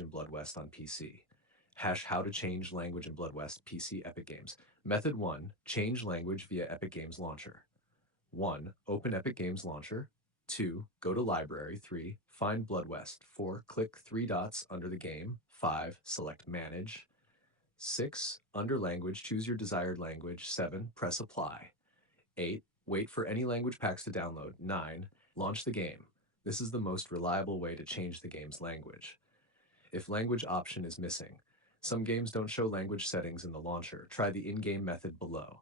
in Blood West on PC. Hash how to change language in Blood West PC Epic Games. Method 1, change language via Epic Games Launcher. 1. Open Epic Games Launcher. 2. Go to Library. 3. Find Blood West. 4. Click three dots under the game. 5. Select Manage. 6. Under Language, choose your desired language. 7. Press Apply. 8. Wait for any language packs to download. 9. Launch the game. This is the most reliable way to change the game's language. If language option is missing, some games don't show language settings in the launcher. Try the in-game method below.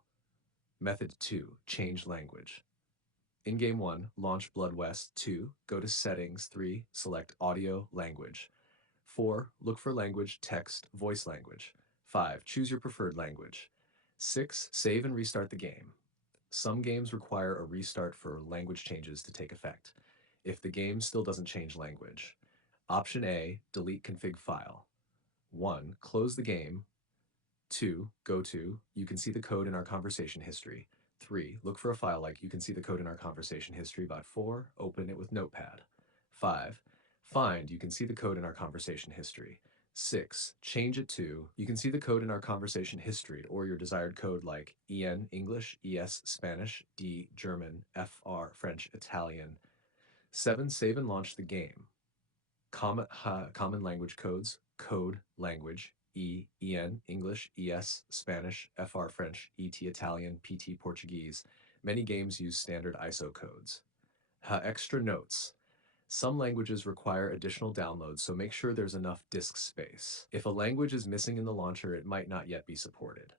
Method 2. Change language. In Game 1, launch Blood West. 2. Go to Settings. 3. Select Audio Language. 4. Look for language, text, voice language. 5. Choose your preferred language. 6. Save and restart the game. Some games require a restart for language changes to take effect. If the game still doesn't change language. Option A, delete config file. 1. Close the game. 2. Go to, you can see the code in our conversation history. 3. Look for a file like you can see the code in our conversation history. But 4. Open it with Notepad. 5. Find, you can see the code in our conversation history. 6. Change it to, you can see the code in our conversation history or your desired code like EN English, ES Spanish, D German, FR French, Italian. 7. Save and launch the game. Common language codes, code language, EN English, ES Spanish, FR French, ET Italian, PT Portuguese. Many games use standard ISO codes. Extra notes. Some languages require additional downloads, so make sure there's enough disk space. If a language is missing in the launcher, it might not yet be supported.